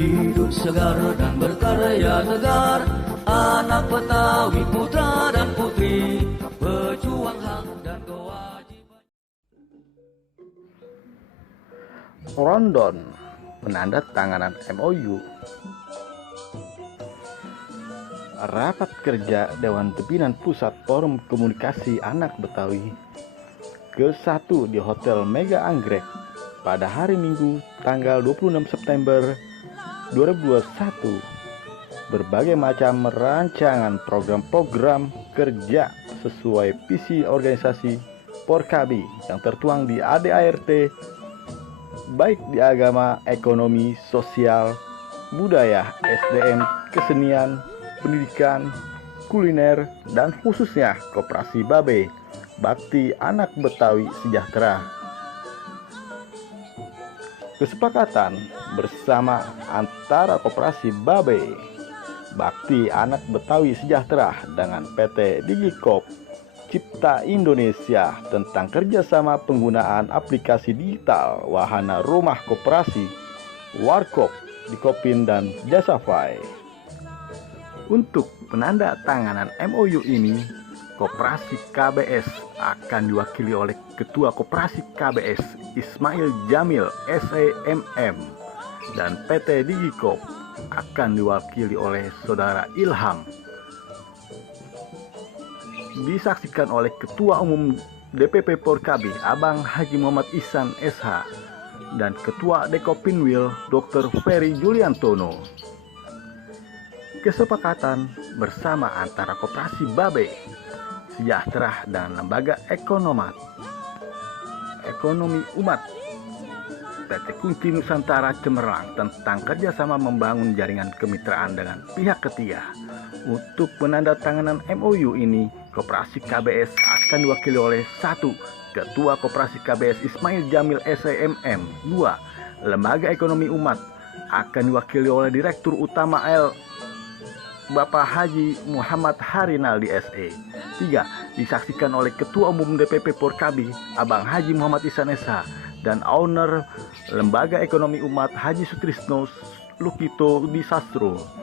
Hidup segar dan berkarya tegar, anak Betawi putra dan putri, pejuang hak dan kewajiban. Rondon, penandatanganan MOU. Rapat kerja Dewan Pimpinan Pusat Forum Komunikasi Anak Betawi ke-1 di Hotel Mega Anggrek pada hari Minggu tanggal 26 September 2021. Berbagai macam rancangan program-program kerja sesuai visi organisasi Porkabi yang tertuang di ADART, baik di agama, ekonomi, sosial, budaya, SDM, kesenian, pendidikan, kuliner, dan khususnya Koperasi Babe, Bakti Anak Betawi Sejahtera. Kesepakatan bersama antara Koperasi Babe, Bakti Anak Betawi Sejahtera dengan PT Digikop Cipta Indonesia tentang kerjasama penggunaan aplikasi digital wahana rumah koperasi, warkop, Dikopin, dan Jasafy. Untuk penandatanganan MOU ini, Koperasi KBS akan diwakili oleh Ketua Koperasi KBS Ismail Jamil SEMM, dan PT Digikop akan diwakili oleh Saudara Ilham. Disaksikan oleh Ketua Umum DPP Porkabi Abang Haji Muhammad Ihsan SH dan Ketua Dekopinwil Dr. Ferry Juliantono. Kesepakatan bersama antara Koperasi Babe Sejahtera dan Lembaga Ekonomi Umat PT Kunci Nusantara Cemerlang tentang kerjasama membangun jaringan kemitraan dengan pihak ketiga. Untuk penandatanganan MOU ini, Koperasi KBS akan diwakili oleh 1. Ketua Koperasi KBS Ismail Jamil SEMM. 2. Lembaga Ekonomi Umat akan diwakili oleh Direktur Utama Bapak Haji Muhammad Harinaldi SE. 3. Disaksikan oleh Ketua Umum DPP Porkabi Abang Haji Muhammad Ihsan SH dan Owner Lembaga Ekonomi Umat Haji Sutrisno Lukito Disastro.